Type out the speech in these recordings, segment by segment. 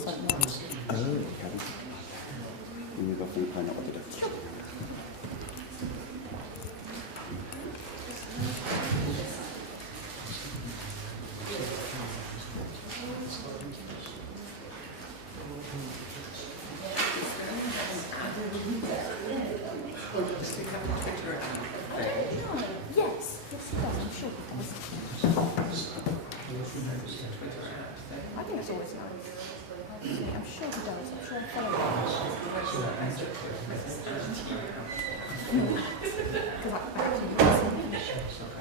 Sutton. Oh, okay. Let me go find out what to do. Yes, he does. I'm sure he does. I think it's always nice. I'm sure he does. I'm sure I'm following because I actually listen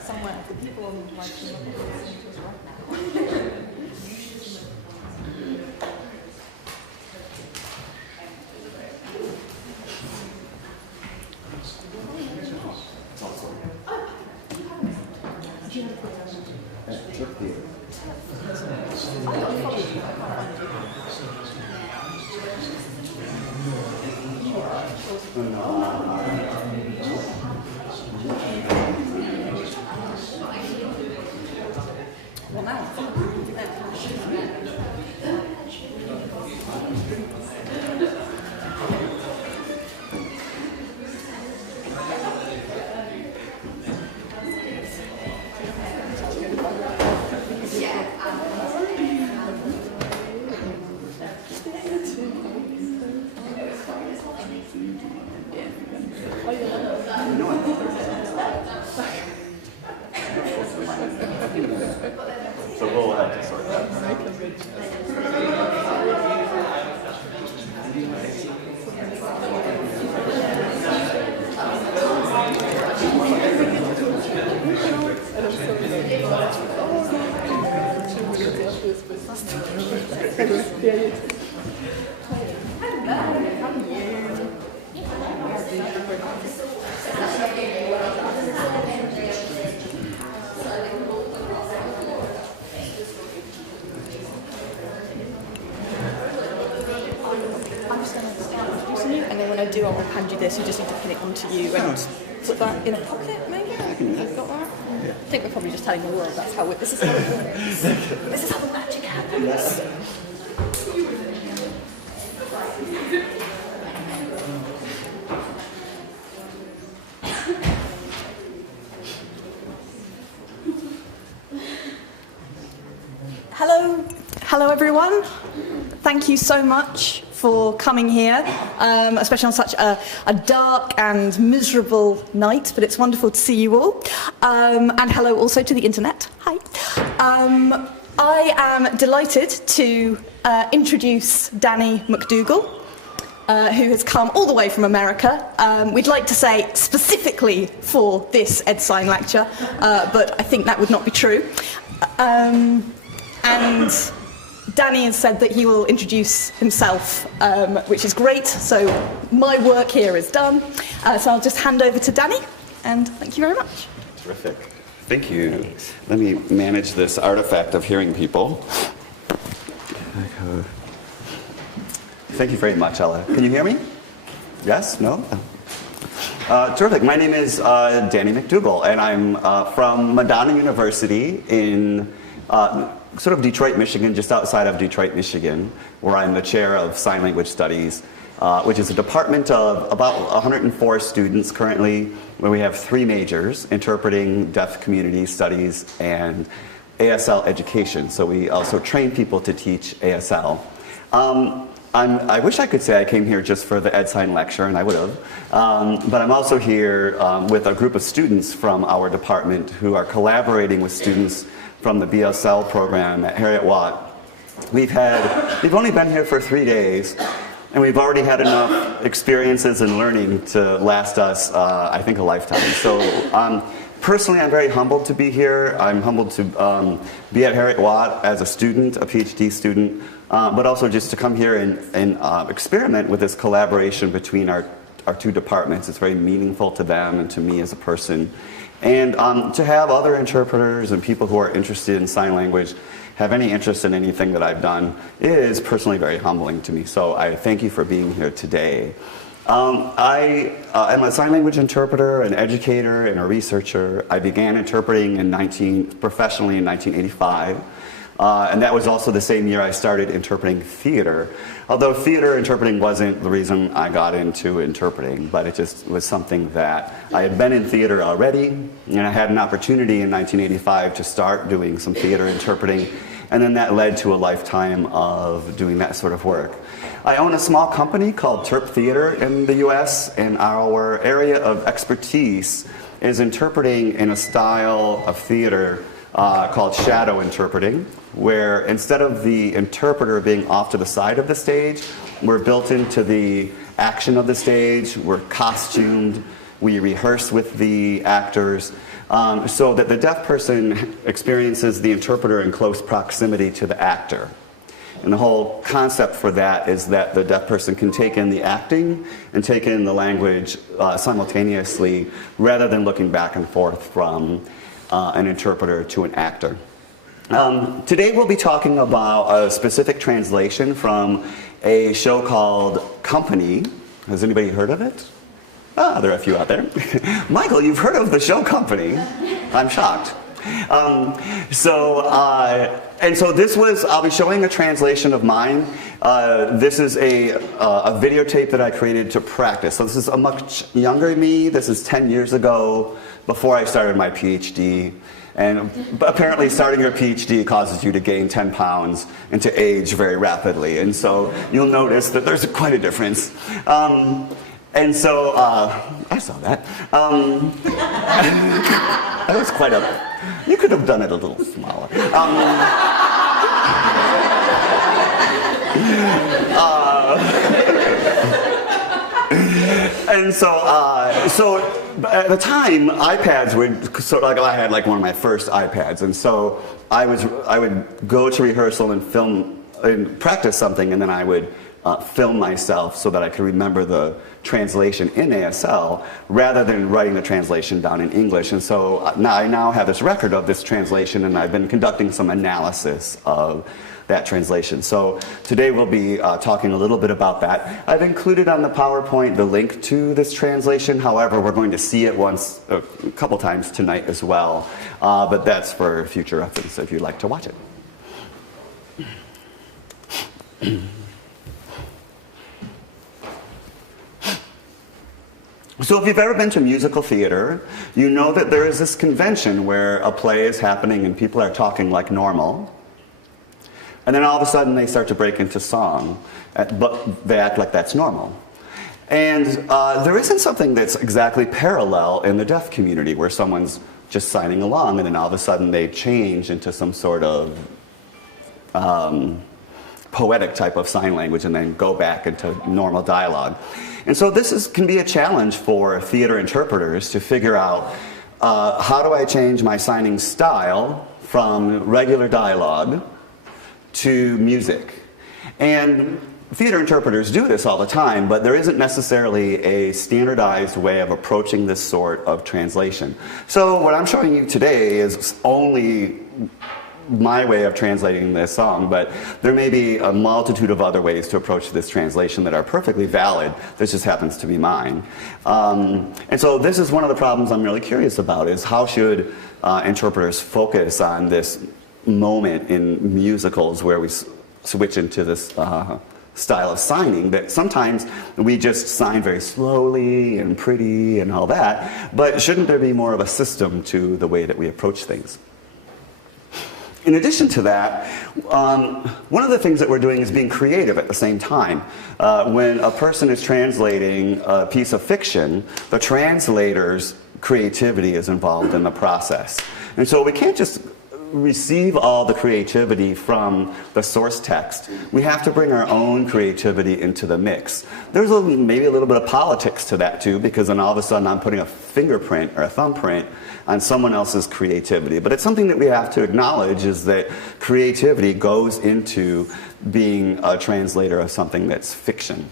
somewhere. The people on the right team are listening to us right now. Well, now I'm following. So we'll have to sort that. And then when I do, I'll hand you this. You just need to pin it onto you and put that in a pocket, maybe? You've got that? Yeah. I think we're probably just telling the world that's how this is how it works. This is how the magic happens. Yes. Hello everyone. Thank you so much for coming here, especially on such a dark and miserable night, but it's wonderful to see you all. And hello also to the internet. Hi. I am delighted to introduce Danny MacDougall, who has come all the way from America. We'd like to say specifically for this EDSIGN lecture, but I think that would not be true. And Danny has said that he will introduce himself, which is great, so my work here is done. So I'll just hand over to Danny, and thank you very much. Terrific. Thank you. Let me manage this artifact of hearing people. Thank you very much, Ella. Can you hear me? Yes? No? Terrific. My name is Danny MacDougall, and I'm from Madonna University in sort of Detroit, Michigan, just outside of Detroit, Michigan, where I'm the chair of Sign Language Studies, which is a department of about 104 students currently, where we have 3 majors: interpreting, deaf community studies, and ASL education. So we also train people to teach ASL. I wish I could say I came here just for the EDSIGN lecture, and I would have, but I'm also here with a group of students from our department who are collaborating with students from the BSL program at Heriot-Watt. We've only been here for 3 days, and we've already had enough experiences and learning to last us, I think, a lifetime. So personally, I'm very humbled to be here. I'm humbled to be at Heriot-Watt as a student, a PhD student, but also just to come here and experiment with this collaboration between our 2 departments. It's very meaningful to them and to me as a person. And to have other interpreters and people who are interested in sign language have any interest in anything that I've done is personally very humbling to me. So I thank you for being here today. I am a sign language interpreter, an educator, and a researcher. I began interpreting professionally in 1985. And that was also the same year I started interpreting theater. Although theater interpreting wasn't the reason I got into interpreting, but it just was something that I had been in theater already, and I had an opportunity in 1985 to start doing some theater interpreting, and then that led to a lifetime of doing that sort of work. I own a small company called Terp Theater in the US, and our area of expertise is interpreting in a style of theater called shadow interpreting, where instead of the interpreter being off to the side of the stage, we're built into the action of the stage, we're costumed, we rehearse with the actors, so that the deaf person experiences the interpreter in close proximity to the actor. And the whole concept for that is that the deaf person can take in the acting and take in the language simultaneously, rather than looking back and forth from an interpreter to an actor. Today we'll be talking about a specific translation from a show called Company. Has anybody heard of it? Ah, there are a few out there. Michael, you've heard of the show Company. I'm shocked. And so this was, I'll be showing a translation of mine. This is a videotape that I created to practice. So this is a much younger me. This is 10 years ago, before I started my PhD. And apparently starting your PhD causes you to gain 10 pounds and to age very rapidly. And so you'll notice that there's quite a difference. And so, I saw that. That was quite a, you could have done it a little smaller. And so at the time, iPads were sort of like, I had like one of my first iPads, and so I would go to rehearsal and film and practice something, and then I would film myself so that I could remember the translation in ASL rather than writing the translation down in English. And so I now have this record of this translation, and I've been conducting some analysis of that translation. So today we'll be talking a little bit about that. I've included on the PowerPoint the link to this translation. However, we're going to see it a couple times tonight as well. But that's for future reference if you'd like to watch it. So if you've ever been to musical theater, you know that there is this convention where a play is happening and people are talking like normal. And then all of a sudden they start to break into song, but they act like that's normal. And there isn't something that's exactly parallel in the deaf community where someone's just signing along and then all of a sudden they change into some sort of poetic type of sign language and then go back into normal dialogue. And so this can be a challenge for theater interpreters to figure out how do I change my signing style from regular dialogue to music. And theater interpreters do this all the time, but there isn't necessarily a standardized way of approaching this sort of translation. So what I'm showing you today is only my way of translating this song, but there may be a multitude of other ways to approach this translation that are perfectly valid. This just happens to be mine. And so this is one of the problems I'm really curious about, is how should interpreters focus on this moment in musicals where we switch into this style of signing that sometimes we just sign very slowly and pretty and all that, but shouldn't there be more of a system to the way that we approach things? In addition to that, one of the things that we're doing is being creative at the same time. When a person is translating a piece of fiction, the translator's creativity is involved in the process. And so we can't just receive all the creativity from the source text. We have to bring our own creativity into the mix. There's maybe a little bit of politics to that too, because then all of a sudden I'm putting a fingerprint or a thumbprint on someone else's creativity. But it's something that we have to acknowledge, is that creativity goes into being a translator of something that's fiction.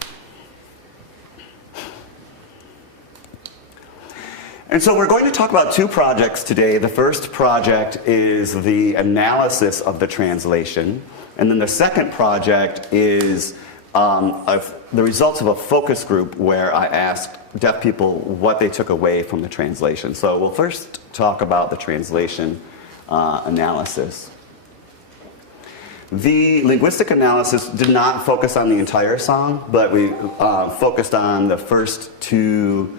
And so we're going to talk about two projects today. The first project is the analysis of the translation, and then the second project is the results of a focus group where I asked deaf people what they took away from the translation. So we'll first talk about the translation analysis. The linguistic analysis did not focus on the entire song, but we focused on the first two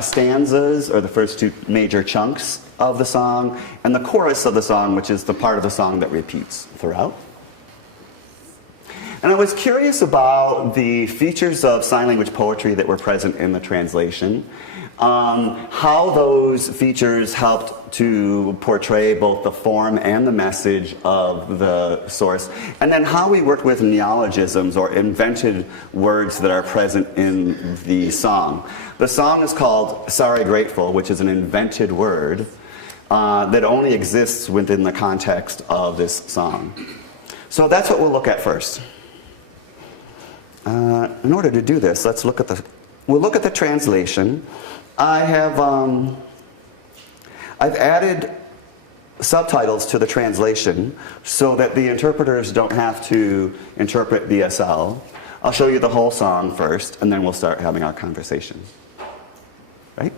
stanzas, or the first two major chunks of the song, and the chorus of the song, which is the part of the song that repeats throughout. And I was curious about the features of sign language poetry that were present in the translation, how those features helped to portray both the form and the message of the source, and then how we worked with neologisms or invented words that are present in the song. The song is called Sorry Grateful, which is an invented word that only exists within the context of this song. So that's what we'll look at first. In order to do this, we'll look at the translation. I've added subtitles to the translation so that the interpreters don't have to interpret BSL. I'll show you the whole song first, and then we'll start having our conversation. Right?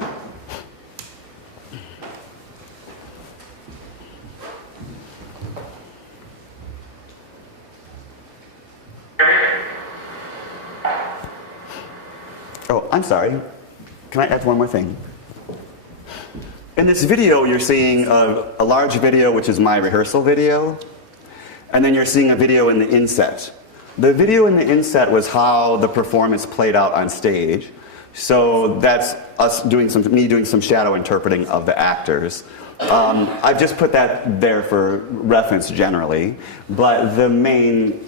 Oh, I'm sorry. Can I add one more thing? In this video, you're seeing a large video, which is my rehearsal video, and then you're seeing a video in the inset. The video in the inset was how the performance played out on stage. So that's me doing some shadow interpreting of the actors. I've just put that there for reference generally, but the main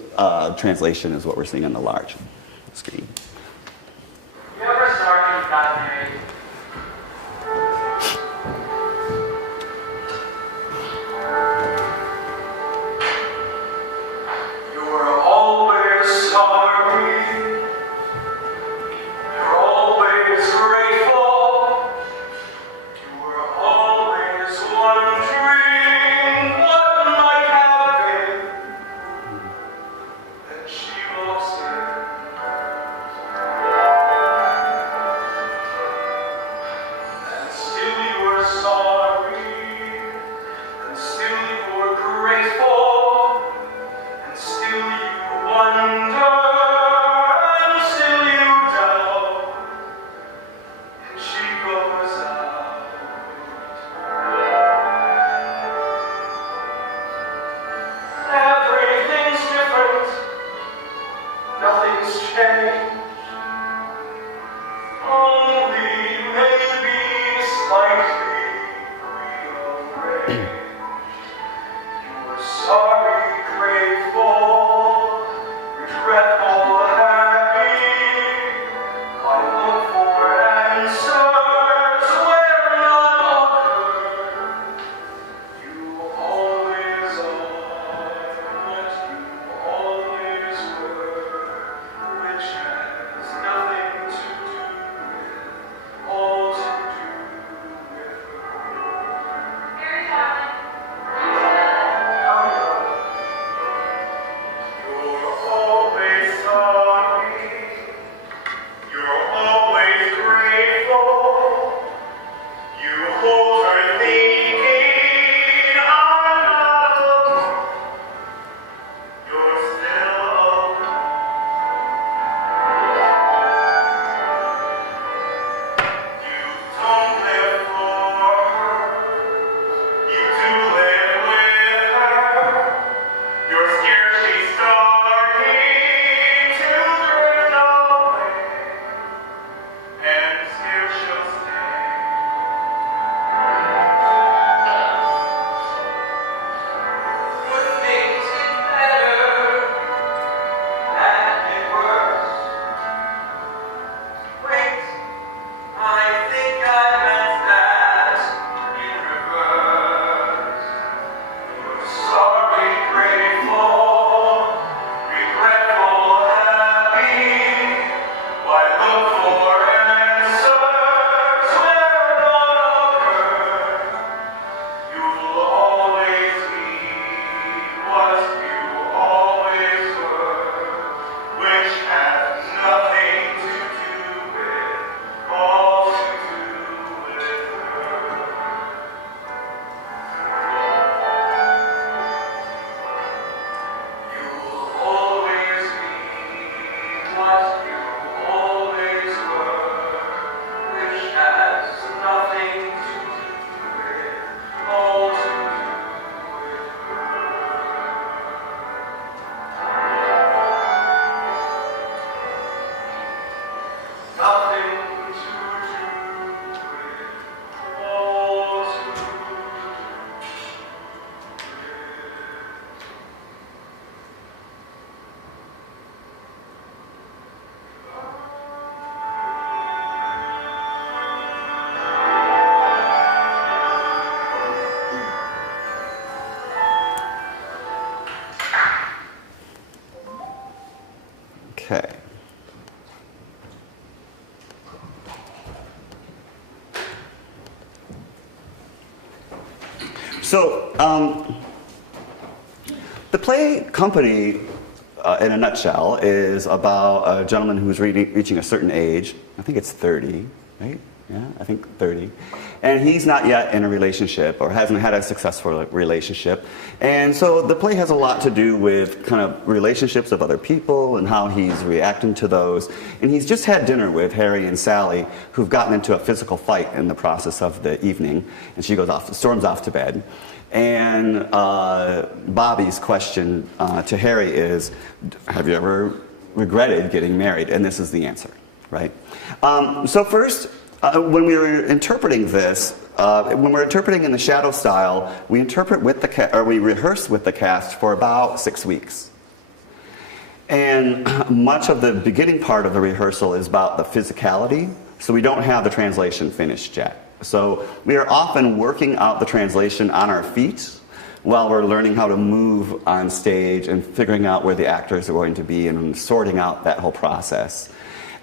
translation is what we're seeing on the large screen. You ever sorry you got married? You were always sorry. You're always grateful. You were always wondering what might happen. Then she walks in. And still you were sorry, and still you were grateful, and still you wonder, and still you doubt, and she goes out. Everything's different, nothing's changed. Only maybe slightly rearranged. You were sorry, grateful, regretful, happy. I look for answers where none occur. You always are what you always were, which what you always were, which has nothing to do with, all to do with nothing to do with, all to do with. Okay. So, the play company, in a nutshell, is about a gentleman who's reaching a certain age. I think it's 30, right? Yeah, I think 30. And he's not yet in a relationship or hasn't had a successful relationship. And so the play has a lot to do with kind of relationships of other people and how he's reacting to those. And he's just had dinner with Harry and Sally, who've gotten into a physical fight in the process of the evening. And she storms off to bed. And Bobby's question to Harry is, have you ever regretted getting married? And this is the answer, right? So first, when we were interpreting this, when we're interpreting in the shadow style, we interpret with the we rehearse with the cast for about 6 weeks. And much of the beginning part of the rehearsal is about the physicality, so we don't have the translation finished yet. So we are often working out the translation on our feet while we're learning how to move on stage and figuring out where the actors are going to be and sorting out that whole process.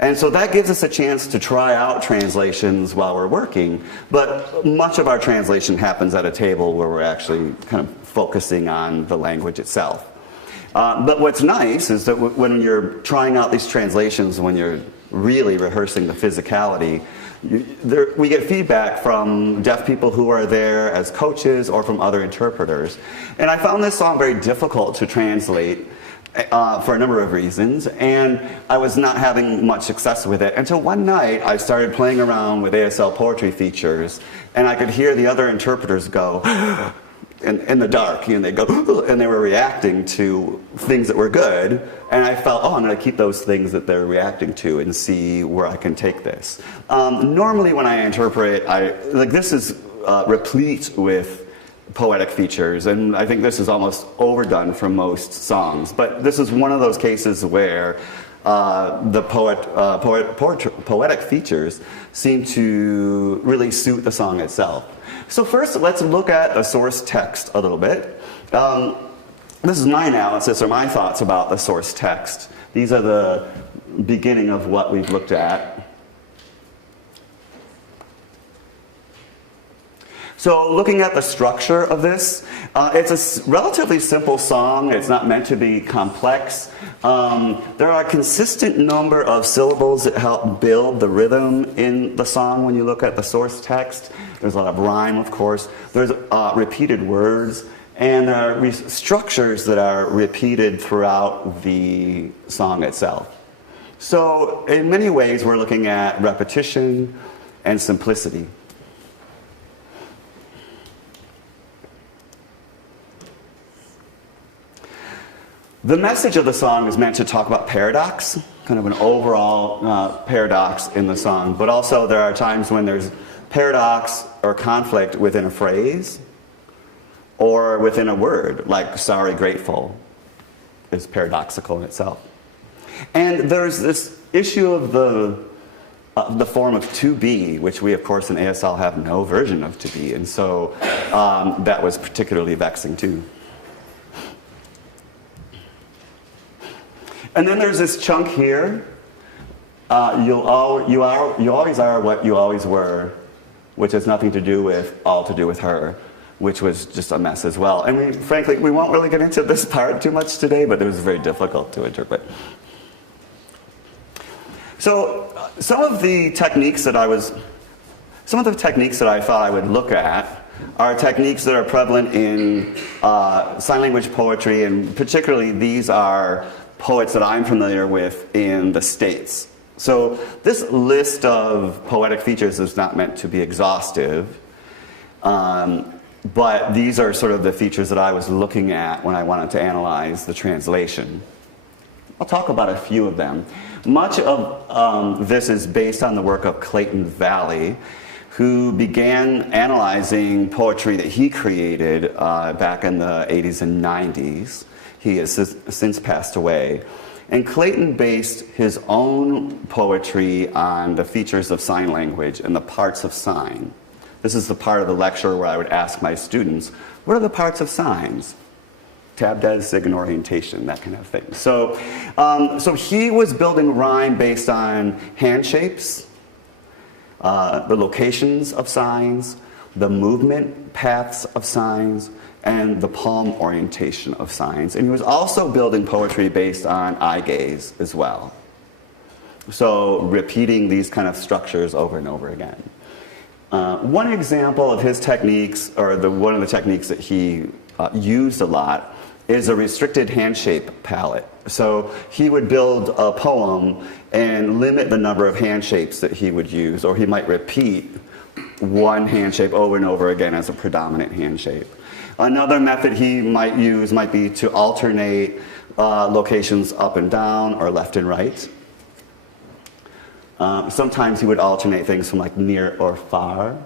And so that gives us a chance to try out translations while we're working, but much of our translation happens at a table where we're actually kind of focusing on the language itself. But what's nice is that when you're trying out these translations, when you're really rehearsing the physicality, we get feedback from deaf people who are there as coaches or from other interpreters. And I found this song very difficult to translate for a number of reasons, and I was not having much success with it until one night I started playing around with ASL poetry features, and I could hear the other interpreters go in the dark, and they go, and they were reacting to things that were good, and I felt, oh, I'm going to keep those things that they're reacting to and see where I can take this. Normally when I interpret, this is replete with poetic features, and I think this is almost overdone for most songs, but this is one of those cases where the poetic features seem to really suit the song itself. So first, let's look at the source text a little bit. This is my analysis or my thoughts about the source text. These are the beginning of what we've looked at. So looking at the structure of this, it's a relatively simple song. It's not meant to be complex. There are a consistent number of syllables that help build the rhythm in the song when you look at the source text. There's a lot of rhyme, of course. There's repeated words, and there are structures that are repeated throughout the song itself. So in many ways, we're looking at repetition and simplicity. The message of the song is meant to talk about paradox, kind of an overall paradox in the song, but also there are times when there's paradox or conflict within a phrase or within a word, like sorry, grateful is paradoxical in itself. And there's this issue of the form of to be, which we of course in ASL have no version of to be, and so that was particularly vexing too. And then there's this chunk here. You always are what you always were, which has nothing to do with all to do with her, which was just a mess as well. And frankly, we won't really get into this part too much today, but it was very difficult to interpret. So some of the techniques that I thought I would look at are techniques that are prevalent in sign language poetry, and particularly these are poets that I'm familiar with in the States. So this list of poetic features is not meant to be exhaustive, but these are sort of the features that I was looking at when I wanted to analyze the translation. I'll talk about a few of them. Much of this is based on the work of Clayton Valli, who began analyzing poetry that he created back in the 80s and 90s. He has since passed away. And Clayton based his own poetry on the features of sign language and the parts of sign. This is the part of the lecture where I would ask my students, what are the parts of signs? Tab, des, sig, and orientation, that kind of thing. So, so he was building rhyme based on hand shapes, the locations of signs, the movement paths of signs, and the palm orientation of signs. And he was also building poetry based on eye gaze as well. So repeating these kind of structures over and over again. One example of his techniques, or one of the techniques that he used a lot, is a restricted hand shape palette. So he would build a poem and limit the number of hand shapes that he would use, or he might repeat one hand shape over and over again as a predominant hand shape. Another method he might use might be to alternate locations up and down or left and right. Sometimes he would alternate things from like near or far.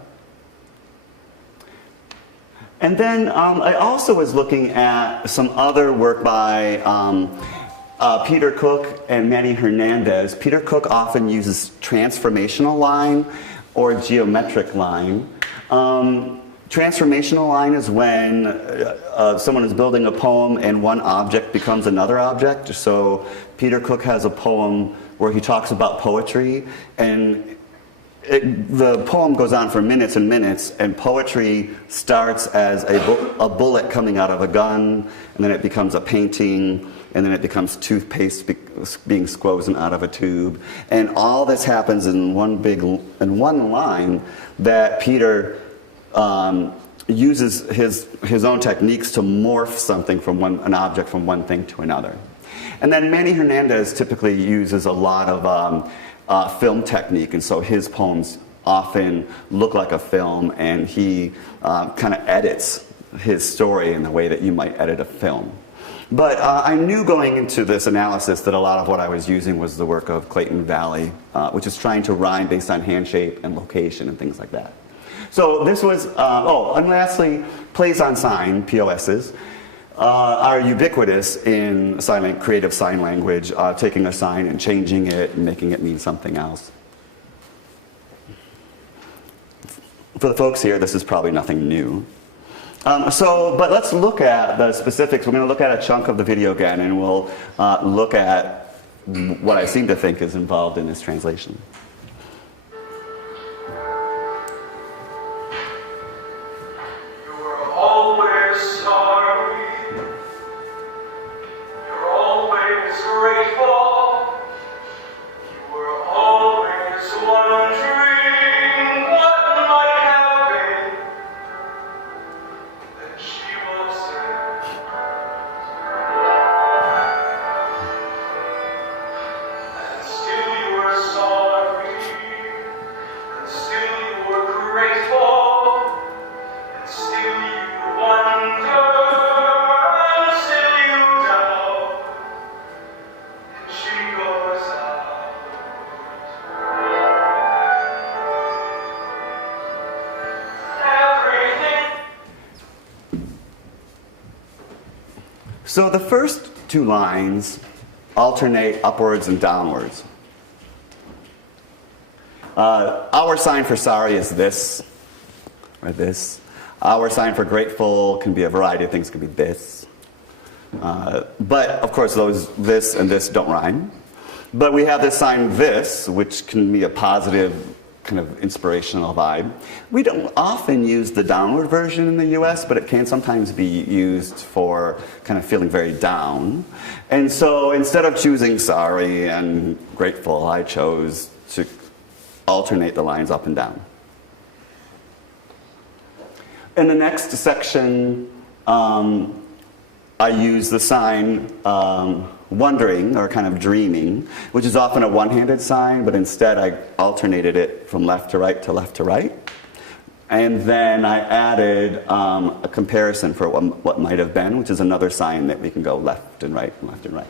And then I also was looking at some other work by Peter Cook and Manny Hernandez. Peter Cook often uses transformational line or geometric line. Transformational line is when someone is building a poem and one object becomes another object. So Peter Cook has a poem where he talks about poetry, and the poem goes on for minutes and minutes, and poetry starts as a bullet coming out of a gun, and then it becomes a painting, and then it becomes toothpaste being squozen out of a tube. And all this happens in one line that Peter uses his own techniques to morph something from an object from one thing to another. And then Manny Hernandez typically uses a lot of film technique, and so his poems often look like a film, and he kind of edits his story in the way that you might edit a film. But I knew going into this analysis that a lot of what I was using was the work of Clayton Valli, which is trying to rhyme based on hand shape and location and things like that. So this was, and lastly, plays on sign, POSs, are ubiquitous in creative sign language, taking a sign and changing it and making it mean something else. For the folks here, this is probably nothing new. But let's look at the specifics. We're going to look at a chunk of the video again, and we'll look at what I seem to think is involved in this translation. So the first two lines alternate upwards and downwards. Our sign for sorry is this, or this. Our sign for grateful can be a variety of things, can be this. But of course this and this don't rhyme. But we have this sign this, which can be a positive kind of inspirational vibe. We don't often use the downward version in the US, but it can sometimes be used for kind of feeling very down. And so instead of choosing sorry and grateful, I chose to alternate the lines up and down. In the next section, I use the sign wondering or kind of dreaming, which is often a one-handed sign, but instead I alternated it from left to right to left to right. And then I added a comparison for what might have been, which is another sign that we can go left and right and left and right.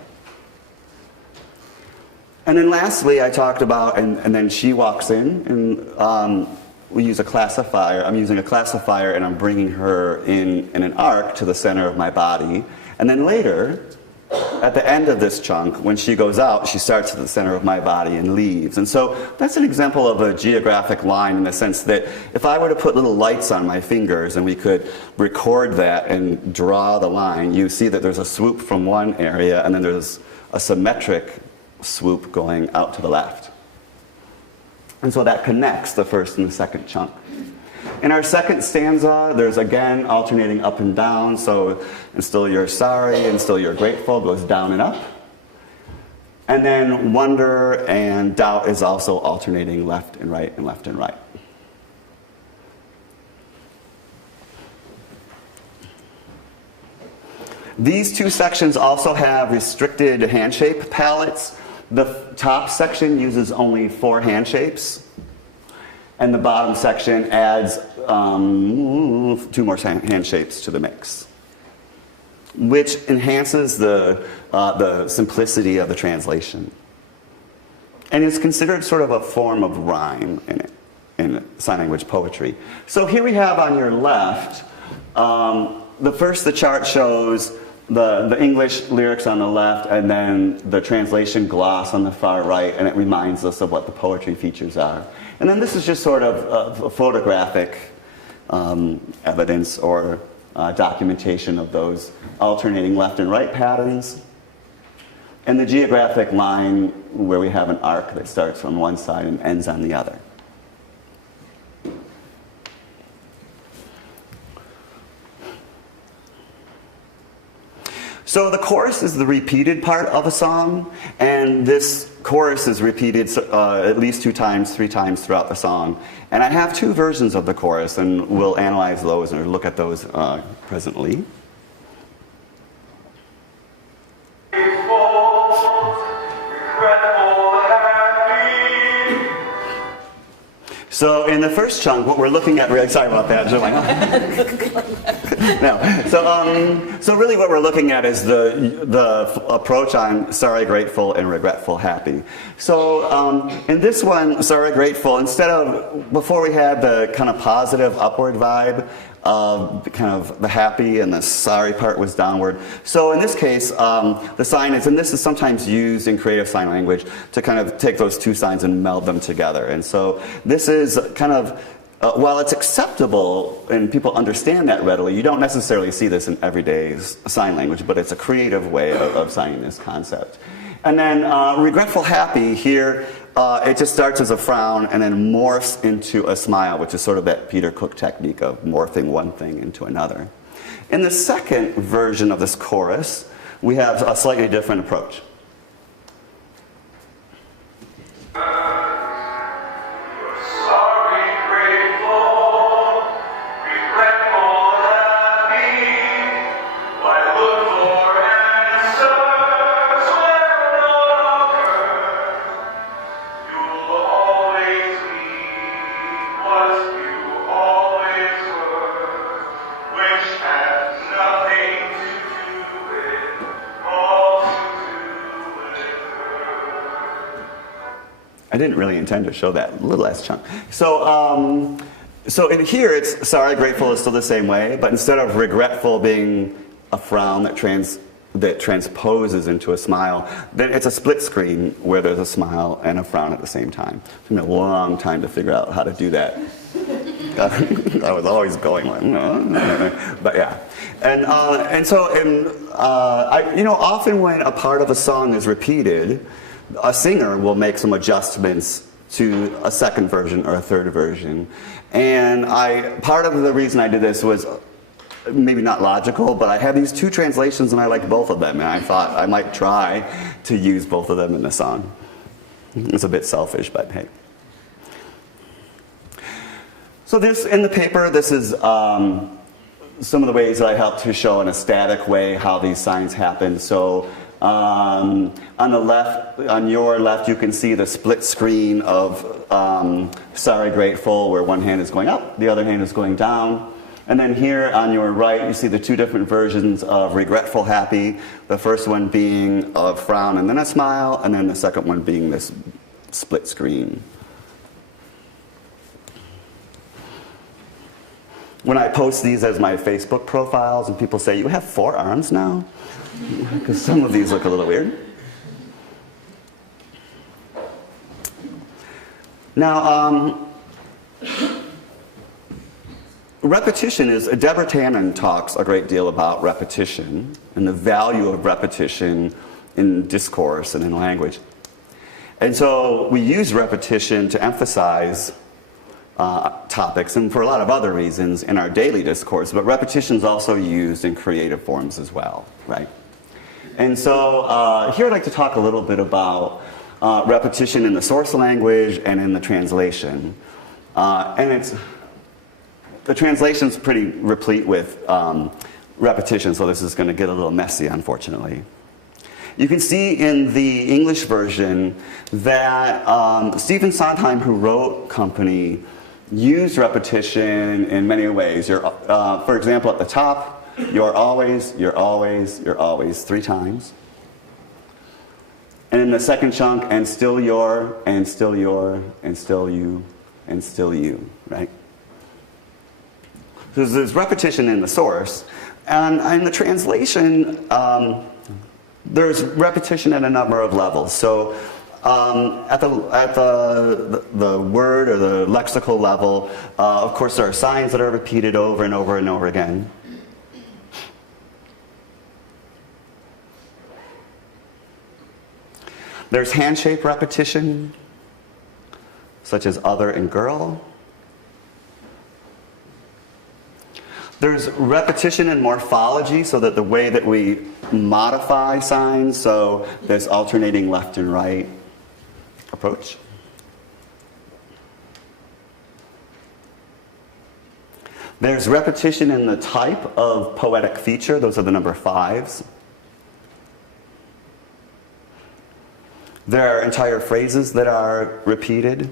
And then lastly, I talked about, and then she walks in, and we use a classifier. I'm using a classifier, and I'm bringing her in an arc to the center of my body. And then later, at the end of this chunk, when she goes out, she starts at the center of my body and leaves. And so that's an example of a geographic line in the sense that if I were to put little lights on my fingers and we could record that and draw the line, you see that there's a swoop from one area, and then there's a symmetric swoop going out to the left. And so that connects the first and the second chunk. In our second stanza, there's again alternating up and down, so and still you're sorry and still you're grateful goes down and up. And then wonder and doubt is also alternating left and right and left and right. These two sections also have restricted hand shape palettes. The top section uses only 4 hand shapes, and the bottom section adds 2 more hand shapes to the mix, which enhances the simplicity of the translation. And is considered sort of a form of rhyme in sign language poetry. So here we have on your left, the chart shows the English lyrics on the left, and then the translation gloss on the far right, and it reminds us of what the poetry features are. And then this is just sort of a photographic evidence or documentation of those alternating left and right patterns. And the geographic line where we have an arc that starts on one side and ends on the other. So the chorus is the repeated part of a song, and this chorus is repeated at least 2 times, 3 times throughout the song. And I have 2 versions of the chorus, and we'll analyze those or look at those presently. So in the first chunk, what we're looking at, sorry about that, no. So really what we're looking at is the approach on sorry, grateful, and regretful, happy. So in this one, sorry, grateful, instead of, before we had the kind of positive upward vibe, kind of the happy and the sorry part was downward. So in this case, the sign is, and this is sometimes used in creative sign language to kind of take those 2 signs and meld them together. And so this is kind of, while it's acceptable and people understand that readily, you don't necessarily see this in everyday sign language, but it's a creative way of signing this concept. And then regretful, happy, here it just starts as a frown and then morphs into a smile, which is sort of that Peter Cook technique of morphing one thing into another. In the second version of this chorus, we have a slightly different approach. I didn't really intend to show that little last chunk. So, so in here, it's sorry, grateful is still the same way, but instead of regretful being a frown that transposes into a smile, then it's a split screen where there's a smile and a frown at the same time. It took me a long time to figure out how to do that. I was always going like, no, but yeah. And so, often when a part of a song is repeated, a singer will make some adjustments to a second version or a third version. And part of the reason I did this was maybe not logical, but I had these 2 translations and I liked both of them, and I thought I might try to use both of them in the song. It's a bit selfish, but hey. So this, in the paper, this is some of the ways that I helped to show in a static way how these signs happen. So On the left, on your left, you can see the split screen of Sorry Grateful, where one hand is going up, the other hand is going down. And then here on your right, you see the two different versions of Regretful Happy. The first one being a frown and then a smile, and then the second one being this split screen. When I post these as my Facebook profiles and people say, "You have 4 arms now?" Because some of these look a little weird. Now, repetition is, Deborah Tannen talks a great deal about repetition and the value of repetition in discourse and in language. And so we use repetition to emphasize topics and for a lot of other reasons in our daily discourse, but repetition is also used in creative forms as well, right? And so here I'd like to talk a little bit about repetition in the source language and in the translation. And the translation's pretty replete with repetition, so this is going to get a little messy, unfortunately. You can see in the English version that Stephen Sondheim, who wrote Company, used repetition in many ways. For example, at the top, you're always, 3 times. And in the second chunk, and still you're, and still you're, and still you, and still you, right? So there's repetition in the source. And in the translation, there's repetition at a number of levels. So at the word or the lexical level, of course, there are signs that are repeated over and over and over again. There's hand-shape repetition, such as other and girl. There's repetition in morphology, so that the way that we modify signs, so this alternating left and right approach. There's repetition in the type of poetic feature. Those are the number 5s. There are entire phrases that are repeated.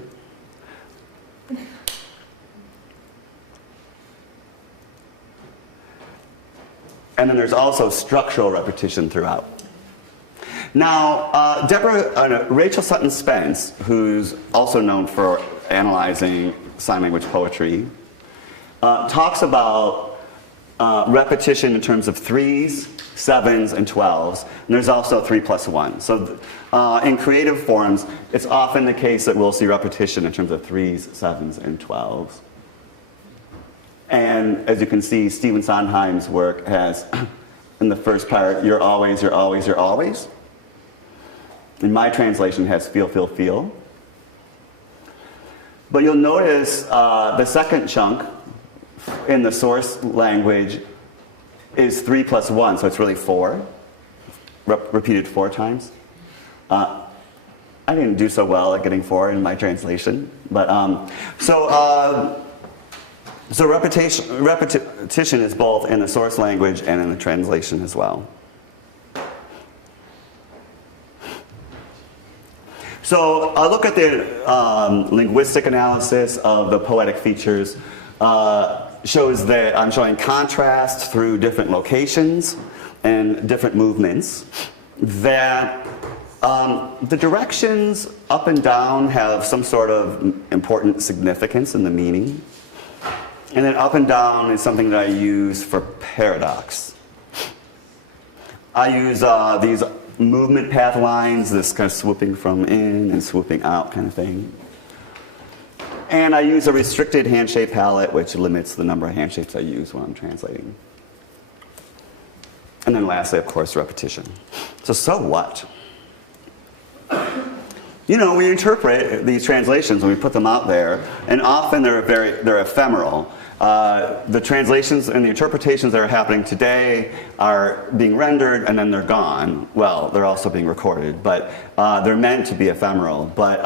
And then there's also structural repetition throughout. Now, Rachel Sutton Spence, who's also known for analyzing sign language poetry, talks about repetition in terms of 3s, 7s, and 12s. And there's also 3 plus 1. So in creative forms, it's often the case that we'll see repetition in terms of 3s, 7s, and 12s. And as you can see, Stephen Sondheim's work has, in the first part, you're always, you're always, you're always. In my translation, it has feel, feel, feel. But you'll notice the second chunk in the source language is 3 plus 1, so it's really 4, repeated 4 times. I didn't do so well at getting 4 in my translation, but so repetition is both in the source language and in the translation as well. So a look at the linguistic analysis of the poetic features shows that I'm showing contrast through different locations and different movements, that the directions up and down have some sort of important significance in the meaning. And then up and down is something that I use for paradox. I use these movement path lines, this kind of swooping from in and swooping out kind of thing. And I use a restricted hand-shape palette, which limits the number of hand shapes I use when I'm translating. And then lastly, of course, repetition. So what? You know, we interpret these translations and we put them out there, and often they're ephemeral. The translations and the interpretations that are happening today are being rendered and then they're gone. Well, they're also being recorded, but they're meant to be ephemeral. But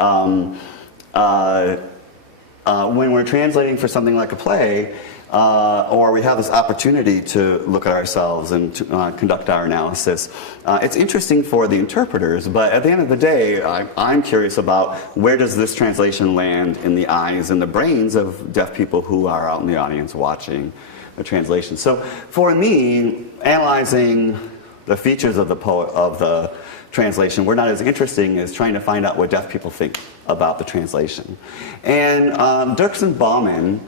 when we're translating for something like a play, or we have this opportunity to look at ourselves and to conduct our analysis. It's interesting for the interpreters, but at the end of the day, I'm curious about where does this translation land in the eyes and the brains of deaf people who are out in the audience watching the translation. So for me, analyzing the features of the translation were not as interesting as trying to find out what deaf people think about the translation. And Dirksen Bauman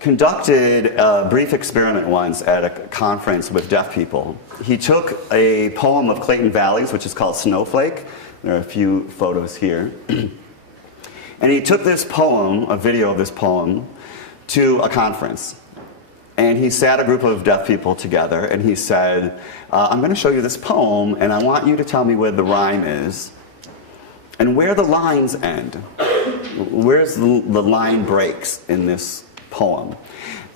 conducted a brief experiment once at a conference with deaf people. He took a poem of Clayton Valli's, which is called Snowflake. There are a few photos here. And he took this poem, a video of this poem, to a conference. And he sat a group of deaf people together and he said, I'm going to show you this poem and I want you to tell me where the rhyme is and where the lines end. Where's the line breaks in this poem.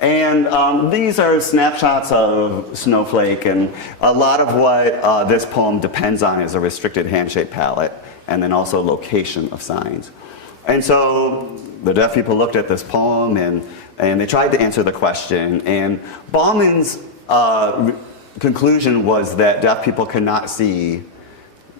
And these are snapshots of Snowflake, and a lot of what this poem depends on is a restricted hand-shaped palette and then also location of signs. And so the deaf people looked at this poem and they tried to answer the question, and Bauman's conclusion was that deaf people cannot see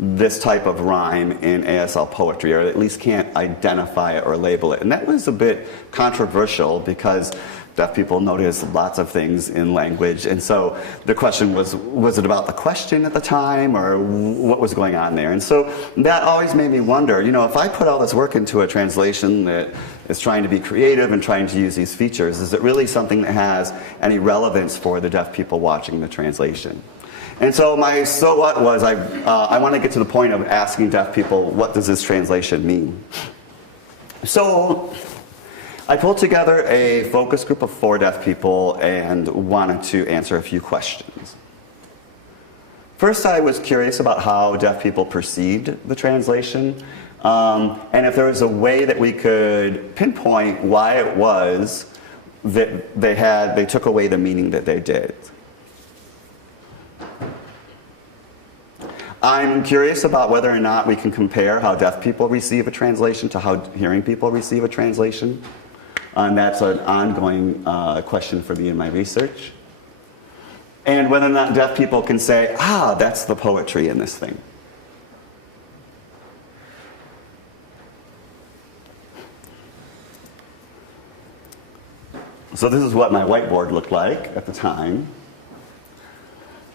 this type of rhyme in ASL poetry, or at least can't identify it or label it. And that was a bit controversial because deaf people notice lots of things in language, and so the question was it about the question at the time, or what was going on there? And so that always made me wonder, you know, if I put all this work into a translation that is trying to be creative and trying to use these features, is it really something that has any relevance for the deaf people watching the translation? And so my so what was, I want to get to the point of asking deaf people, what does this translation mean? So I pulled together a focus group of 4 deaf people and wanted to answer a few questions. First, I was curious about how deaf people perceived the translation, and if there was a way that we could pinpoint why it was that they took away the meaning that they did. I'm curious about whether or not we can compare how deaf people receive a translation to how hearing people receive a translation. And that's an ongoing question for me in my research. And whether or not deaf people can say, ah, that's the poetry in this thing. So this is what my whiteboard looked like at the time.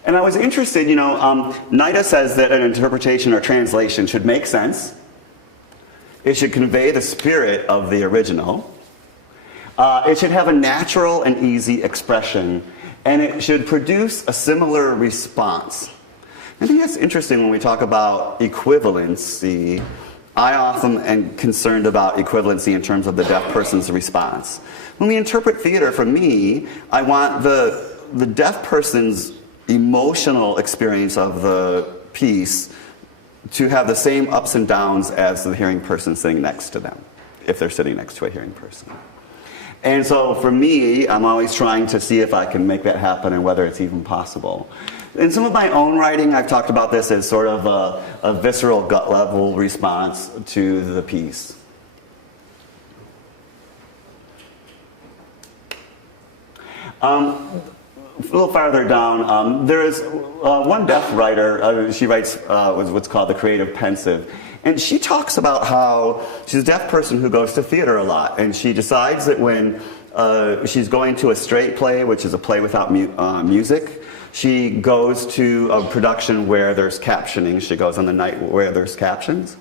And I was interested, you know, NIDA says that an interpretation or translation should make sense. It should convey the spirit of the original. It should have a natural and easy expression. And it should produce a similar response. I think that's interesting when we talk about equivalency. I often am concerned about equivalency in terms of the deaf person's response. When we interpret theater, for me, I want the deaf person's emotional experience of the piece to have the same ups and downs as the hearing person sitting next to them, if they're sitting next to a hearing person. And so for me, I'm always trying to see if I can make that happen and whether it's even possible. In some of my own writing, I've talked about this as sort of a visceral gut level response to the piece. A little farther down, there is one deaf writer, she writes what's called the creative pensive. And she talks about how she's a deaf person who goes to theater a lot. And she decides that when she's going to a straight play, which is a play without music, she goes to a production where there's captioning. She goes on the night where there's captions.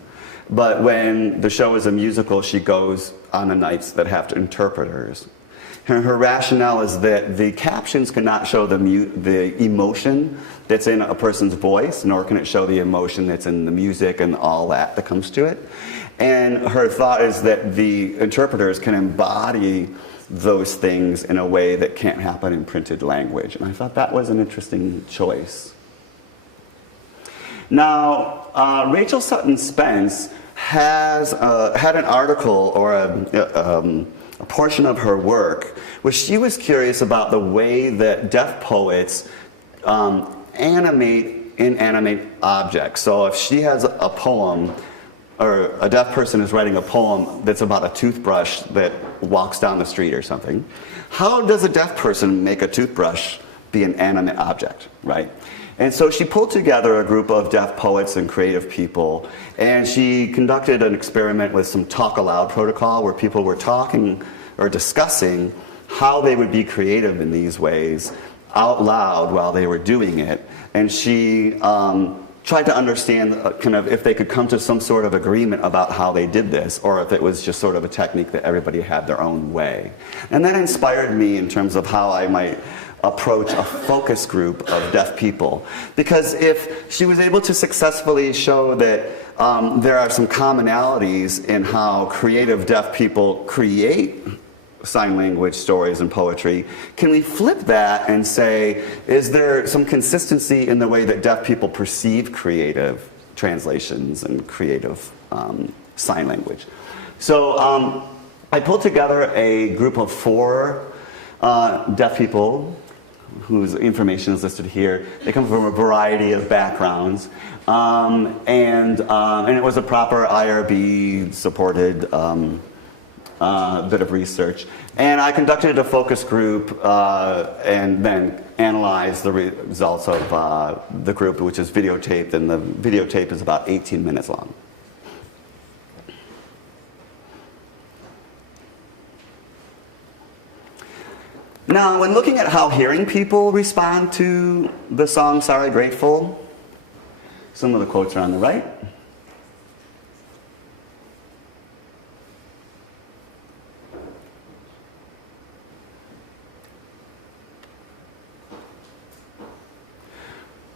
But when the show is a musical, she goes on the nights that have interpreters. Her rationale is that the captions cannot show the emotion that's in a person's voice, nor can it show the emotion that's in the music and all that comes to it. And her thought is that the interpreters can embody those things in a way that can't happen in printed language. And I thought that was an interesting choice. Now, Rachel Sutton Spence has had an article or a portion of her work where she was curious about the way that deaf poets animate inanimate objects. So if she has a poem or a deaf person is writing a poem that's about a toothbrush that walks down the street or something, how does a deaf person make a toothbrush be an animate object, right? And so she pulled together a group of deaf poets and creative people, and she conducted an experiment with some talk aloud protocol where people were talking or discussing how they would be creative in these ways out loud while they were doing it. And she tried to understand kind of if they could come to some sort of agreement about how they did this, or if it was just sort of a technique that everybody had their own way. And that inspired me in terms of how I might approach a focus group of deaf people. Because if she was able to successfully show that there are some commonalities in how creative deaf people create sign language stories and poetry, can we flip that and say, is there some consistency in the way that deaf people perceive creative translations and creative sign language? So I pulled together a group of 4 deaf people whose information is listed here. They come from a variety of backgrounds, and it was a proper IRB supported bit of research. And I conducted a focus group and then analyzed the results of the group, which is videotaped, and the videotape is about 18 minutes long. Now, when looking at how hearing people respond to the song Sorry Grateful, some of the quotes are on the right.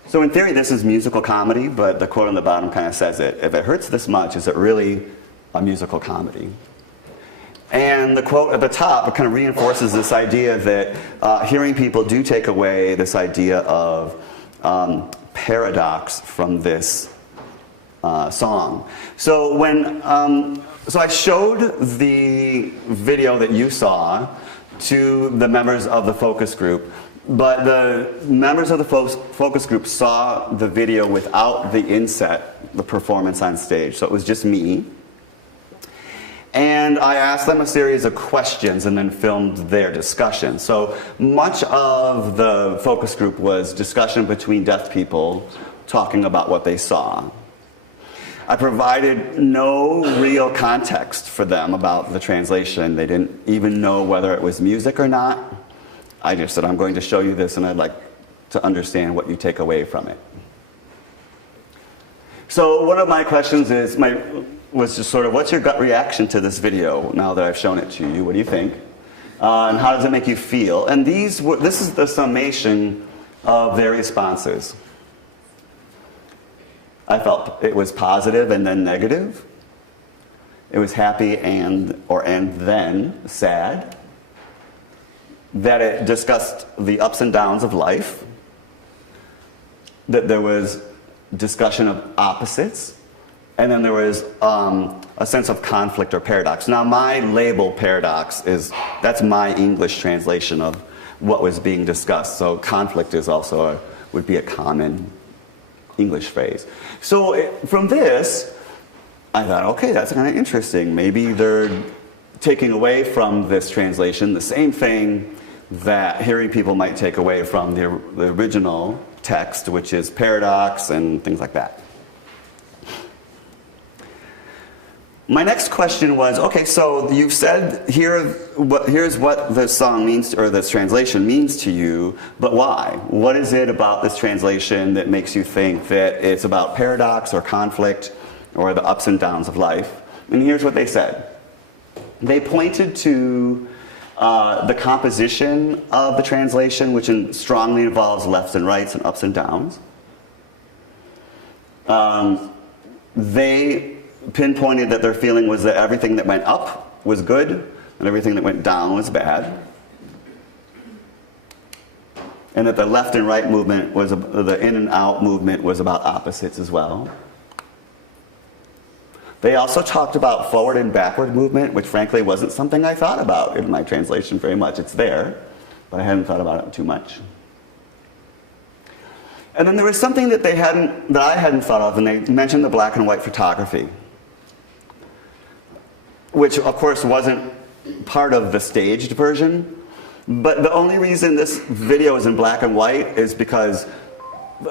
So in theory, this is musical comedy, but the quote on the bottom kind of says it. If it hurts this much, is it really a musical comedy? And the quote at the top kind of reinforces this idea that hearing people do take away this idea of paradox from this song. So so I showed the video that you saw to the members of the focus group, but the members of the focus group saw the video without the inset, the performance on stage. So it was just me. And I asked them a series of questions and then filmed their discussion. So much of the focus group was discussion between deaf people talking about what they saw. I provided no real context for them about the translation. They didn't even know whether it was music or not. I just said, I'm going to show you this and I'd like to understand what you take away from it. So one of my questions was just sort of, what's your gut reaction to this video now that I've shown it to you? What do you think? And how does it make you feel? And this is the summation of their responses. I felt it was positive and then negative. It was happy and then sad. That it discussed the ups and downs of life. That there was discussion of opposites. And then there was a sense of conflict or paradox. Now my label paradox that's my English translation of what was being discussed. So conflict is also would be a common English phrase. So from this, I thought, okay, that's kind of interesting. Maybe they're taking away from this translation the same thing that hearing people might take away from the original text, which is paradox and things like that. My next question was, okay, so you've said here's what this song means, or this translation means to you, but why? What is it about this translation that makes you think that it's about paradox or conflict or the ups and downs of life? And here's what they said. They pointed to the composition of the translation, which strongly involves lefts and rights and ups and downs. They pinpointed that their feeling was that everything that went up was good and everything that went down was bad. And that the left and right movement the in and out movement was about opposites as well. They also talked about forward and backward movement, which frankly wasn't something I thought about in my translation very much. It's there, but I hadn't thought about it too much. And then there was something that I hadn't thought of, and they mentioned the black and white photography. which of course wasn't part of the staged version. But the only reason this video is in black and white is because,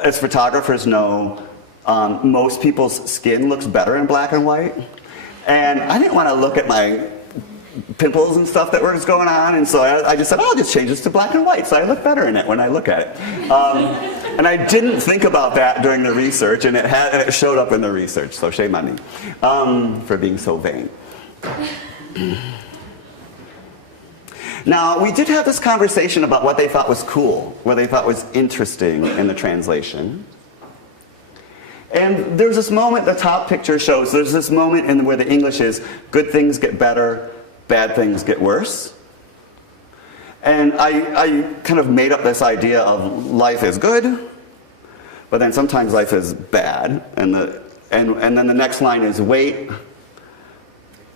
as photographers know, most people's skin looks better in black and white. And I didn't want to look at my pimples and stuff that was going on, and so I just said, oh, I'll just change this to black and white, so I look better in it when I look at it. And I didn't think about that during the research, and it showed up in the research, so shame on me for being so vain. Now, we did have this conversation about what they thought was cool, what they thought was interesting in the translation. And there's this moment, the top picture shows, there's this moment in where the English is, good things get better, bad things get worse. And I kind of made up this idea of life is good, but then sometimes life is bad. And then the next line is, wait,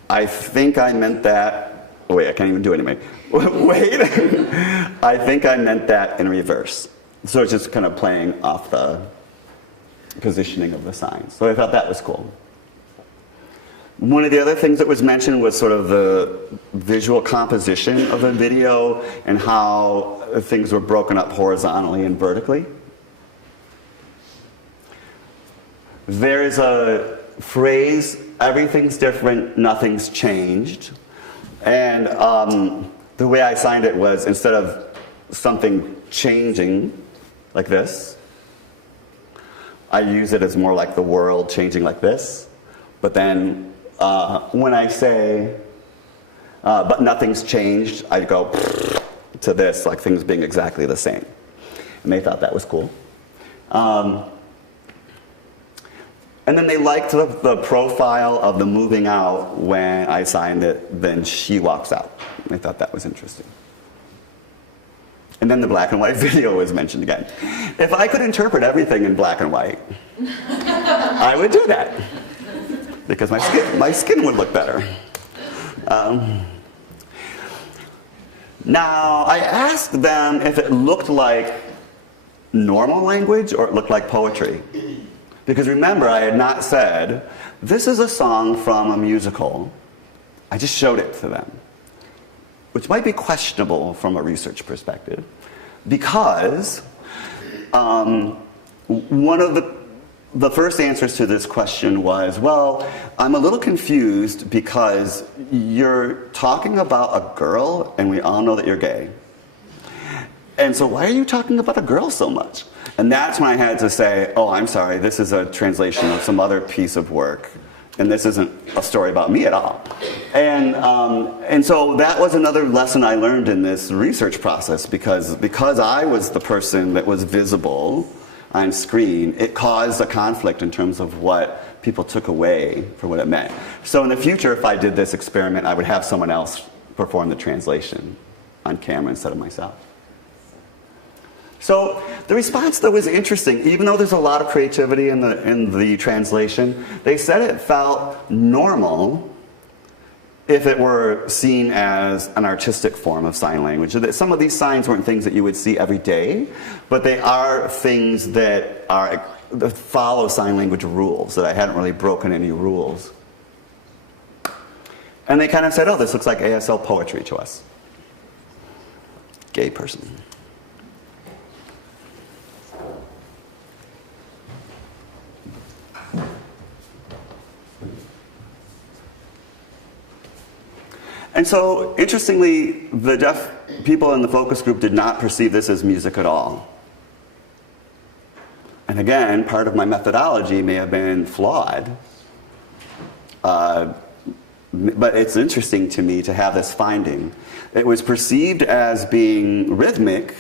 I think I meant that, oh wait, I can't even do it anyway. Wait, I think I meant that in reverse. So it's just kind of playing off the positioning of the signs. So I thought that was cool. One of the other things that was mentioned was sort of the visual composition of the video and how things were broken up horizontally and vertically. There's a phrase, everything's different, nothing's changed. And the way I signed it was, instead of something changing like this, I use it as more like the world changing like this. But then when I say, but nothing's changed, I go to this, like things being exactly the same. And they thought that was cool. And then they liked the profile of the moving out when I signed it, then she walks out. They thought that was interesting. And then the black and white video was mentioned again. If I could interpret everything in black and white, I would do that. Because my skin would look better. Now, I asked them if it looked like normal language or it looked like poetry. Because remember, I had not said, this is a song from a musical. I just showed it to them, which might be questionable from a research perspective, because one of the first answers to this question was, well, I'm a little confused because you're talking about a girl and we all know that you're gay. And so why are you talking about a girl so much? And that's when I had to say, oh, I'm sorry, this is a translation of some other piece of work, and this isn't a story about me at all. And so that was another lesson I learned in this research process, because I was the person that was visible on screen, it caused a conflict in terms of what people took away for what it meant. So in the future, if I did this experiment, I would have someone else perform the translation on camera instead of myself. So the response, though, was interesting. Even though there's a lot of creativity in the translation, they said it felt normal if it were seen as an artistic form of sign language. Some of these signs weren't things that you would see every day, but they are things that follow sign language rules, that I hadn't really broken any rules. And they kind of said, oh, this looks like ASL poetry to us. Gay person. And so, interestingly, the deaf people in the focus group did not perceive this as music at all. And again, part of my methodology may have been flawed. But it's interesting to me to have this finding. It was perceived as being rhythmic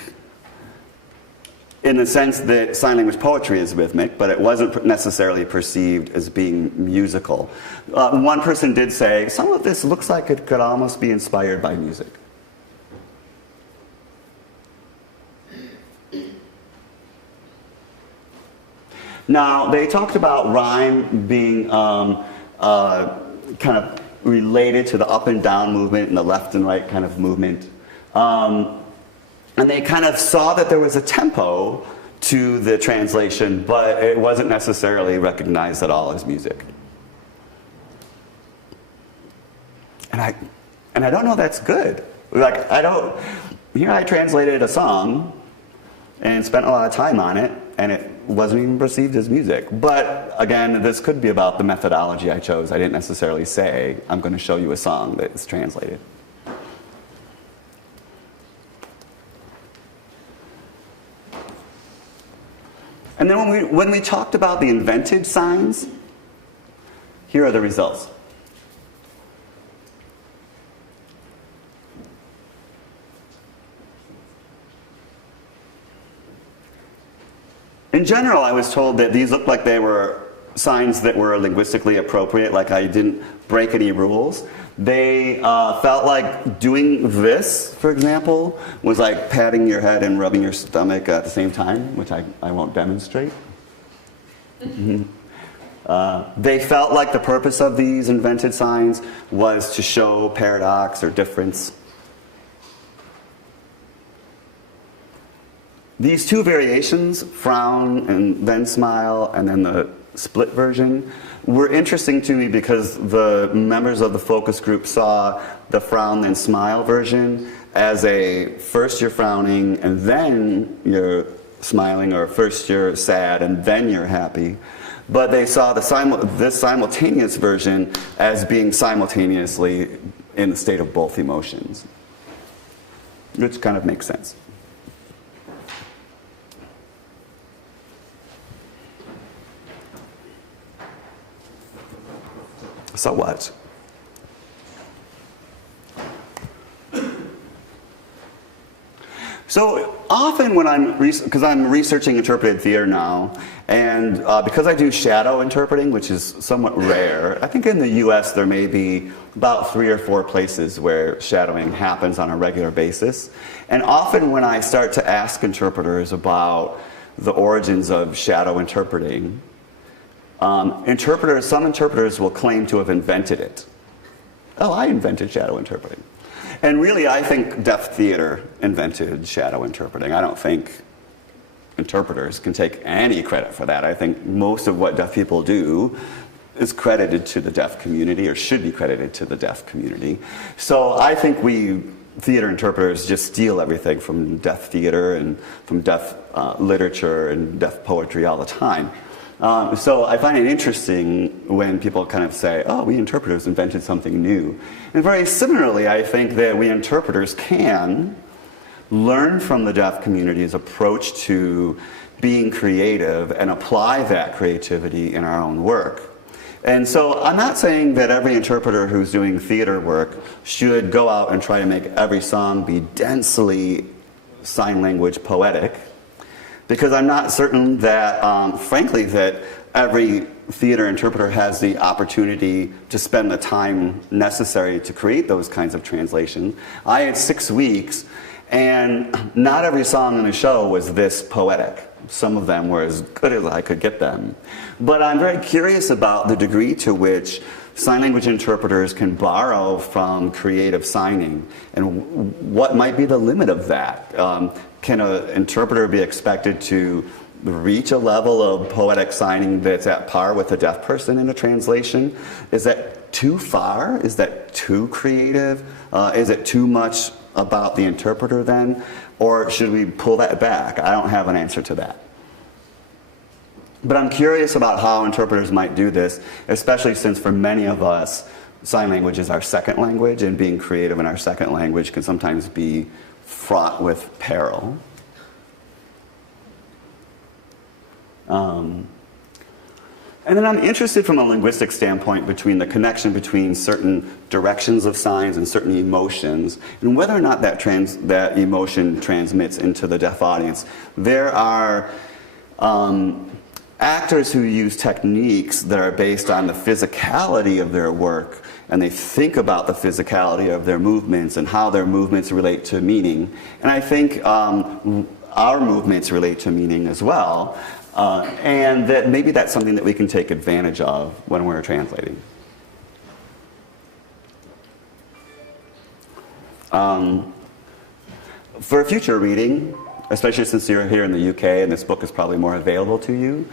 in the sense that sign language poetry is rhythmic, but it wasn't necessarily perceived as being musical. One person did say, some of this looks like it could almost be inspired by music. Now, they talked about rhyme being kind of related to the up and down movement and the left and right kind of movement. And they kind of saw that there was a tempo to the translation, but it wasn't necessarily recognized at all as music. And I don't know that's good. Like, here I translated a song and spent a lot of time on it, and it wasn't even perceived as music. But again, this could be about the methodology I chose. I didn't necessarily say, I'm going to show you a song that is translated. And then when we talked about the invented signs, here are the results. In general, I was told that these looked like they were signs that were linguistically appropriate, like I didn't break any rules. They felt like doing this, for example, was like patting your head and rubbing your stomach at the same time, which I won't demonstrate. Mm-hmm. They felt like the purpose of these invented signs was to show paradox or difference. These two variations, frown and then smile, and then the split version, were interesting to me because the members of the focus group saw the frown then smile version as a first you're frowning and then you're smiling, or first you're sad and then you're happy. But they saw this simultaneous version as being simultaneously in the state of both emotions, which kind of makes sense. So what? So often when because I'm researching interpreted theater now, and because I do shadow interpreting, which is somewhat rare, I think in the US there may be about 3 or 4 places where shadowing happens on a regular basis. And often when I start to ask interpreters about the origins of shadow interpreting, some interpreters will claim to have invented it. Oh, I invented shadow interpreting. And really, I think deaf theater invented shadow interpreting. I don't think interpreters can take any credit for that. I think most of what deaf people do is credited to the deaf community, or should be credited to the deaf community. So I think we theater interpreters just steal everything from deaf theater and from deaf literature and deaf poetry all the time. So I find it interesting when people kind of say, oh, we interpreters invented something new. And very similarly, I think that we interpreters can learn from the deaf community's approach to being creative and apply that creativity in our own work. And so I'm not saying that every interpreter who's doing theater work should go out and try to make every song be densely sign language poetic, because I'm not certain that, frankly, that every theater interpreter has the opportunity to spend the time necessary to create those kinds of translations. I had 6 weeks, and not every song in the show was this poetic. Some of them were as good as I could get them. But I'm very curious about the degree to which sign language interpreters can borrow from creative signing, and what might be the limit of that. Can an interpreter be expected to reach a level of poetic signing that's at par with a deaf person in a translation? Is that too far? Is that too creative? Is it too much about the interpreter then? Or should we pull that back? I don't have an answer to that. But I'm curious about how interpreters might do this, especially since for many of us, sign language is our second language, and being creative in our second language can sometimes be fraught with peril. And then I'm interested from a linguistic standpoint between the connection between certain directions of signs and certain emotions, and whether or not that emotion transmits into the deaf audience. There are actors who use techniques that are based on the physicality of their work, and they think about the physicality of their movements and how their movements relate to meaning. And I think our movements relate to meaning as well, and that maybe that's something that we can take advantage of when we're translating. For a future reading, especially since you're here in the UK and this book is probably more available to you,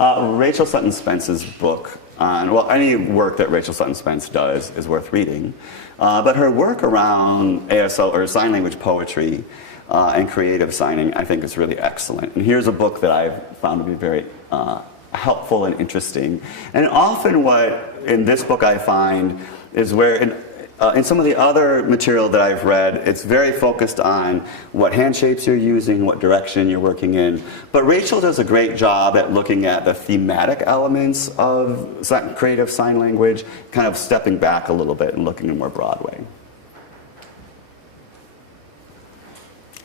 Rachel Sutton Spence's book on, well, any work that Rachel Sutton Spence does is worth reading. But her work around ASL, or sign language poetry, and creative signing, I think is really excellent. And here's a book that I've found to be very helpful and interesting. And often what in this book I find is where in some of the other material that I've read, it's very focused on what hand shapes you're using, what direction you're working in. But Rachel does a great job at looking at the thematic elements of creative sign language, kind of stepping back a little bit and looking in a more broad way.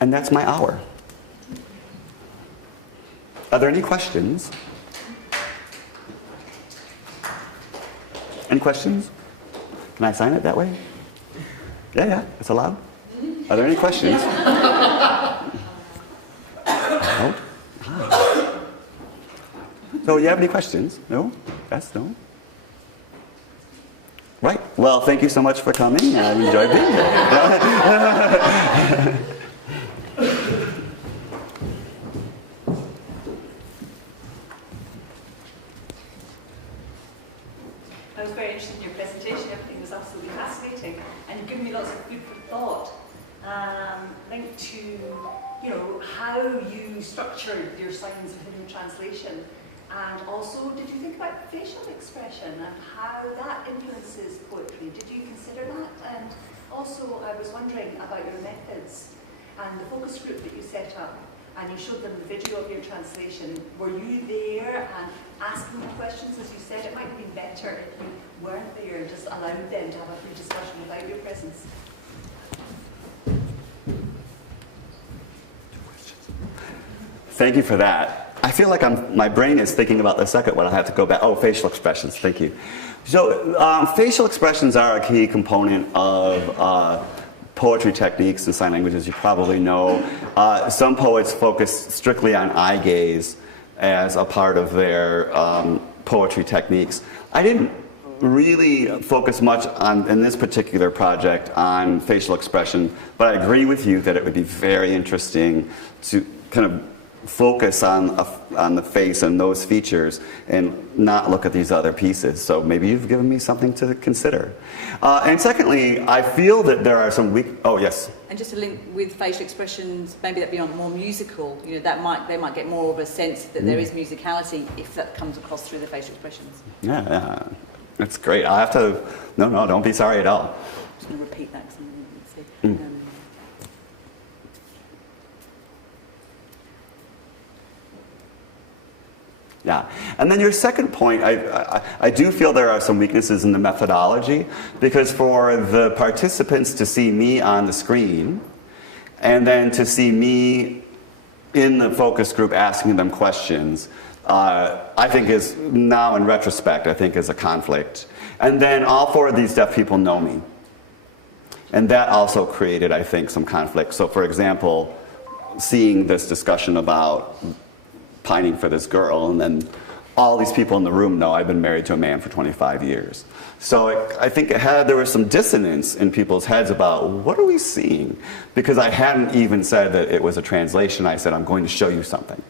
And that's my hour. Are there any questions? Any questions? Can I sign it that way? Yeah, it's allowed. Are there any questions? No? So you have any questions? No? Yes, no? Right. Well, thank you so much for coming. I enjoyed being here. I was very interested in your presentation. Everything was absolutely fascinating, and you've given me lots of food for thought, linked to, you know, how you structured your signs within your translation, and also did you think about facial expression and how that influences poetry? Did you consider that? And also, I was wondering about your methods and the focus group that you set up. And you showed them the video of your translation. Were you there and asking them questions? As you said, it might have been better if you weren't there and just allowed them to have a free discussion without your presence. Thank you for that. I feel like my brain is thinking about the second one. I'll have to go back. Oh, facial expressions. Thank you. So facial expressions are a key component of poetry techniques and sign language, as you probably know. Some poets focus strictly on eye gaze as a part of their poetry techniques. I didn't really focus much on, in this particular project, on facial expression, but I agree with you that it would be very interesting to kind of focus on the face and those features and not look at these other pieces. So maybe you've given me something to consider. And secondly, I feel that there are some oh yes. And just to link with facial expressions, maybe that be more musical, you know, they might get more of a sense that there is musicality if that comes across through the facial expressions. Yeah, that's great. I'll have to, no, don't be sorry at all. I'm just going to repeat that because I didn't see. Yeah, and then your second point, I do feel there are some weaknesses in the methodology, because for the participants to see me on the screen and then to see me in the focus group asking them questions, I think is, now in retrospect, I think is a conflict. And then all four of these deaf people know me. And that also created, I think, some conflict. So for example, seeing this discussion about pining for this girl, and then all these people in the room know I've been married to a man for 25 years. So I think there was some dissonance in people's heads about what are we seeing? Because I hadn't even said that it was a translation. I said, I'm going to show you something.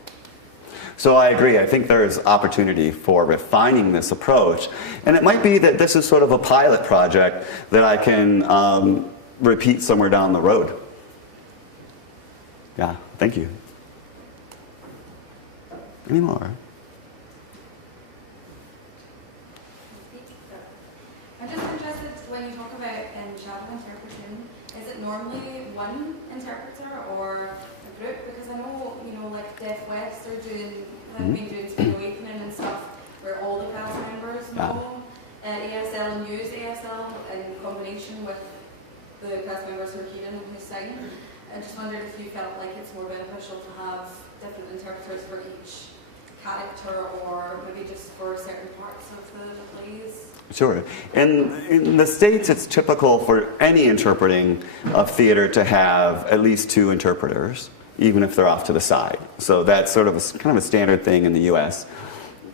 So I agree. I think there is opportunity for refining this approach. And it might be that this is sort of a pilot project that I can repeat somewhere down the road. Yeah, thank you. Any more? I'm just interested when you talk about shadow interpreting, is it normally one interpreter or a group? Because I know, you know, like Deaf West are have been doing Speed Awakening and stuff where all the cast members know ASL and use ASL in combination with the cast members who are hearing who sing. I just wondered if you felt like it's more beneficial to have different interpreters for each character, or maybe just for certain parts of the plays? Sure. In the States, it's typical for any interpreting of theater to have at least 2 interpreters, even if they're off to the side. So that's sort of kind of a standard thing in the US.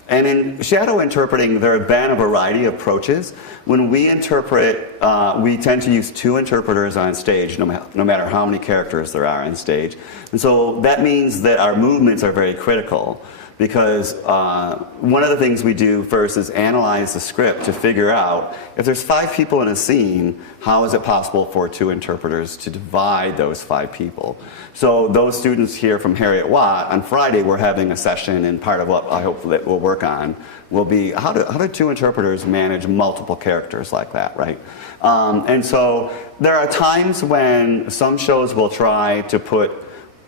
And in shadow interpreting, there have been a variety of approaches. When we interpret, we tend to use 2 interpreters on stage, no matter how many characters there are on stage. And so that means that our movements are very critical. because one of the things we do first is analyze the script to figure out if there's 5 people in a scene, how is it possible for 2 interpreters to divide those 5 people? So those students here from Harriet Watt, on Friday we're having a session, and part of what I hope that we'll work on will be how do 2 interpreters manage multiple characters like that, right? And so there are times when some shows will try to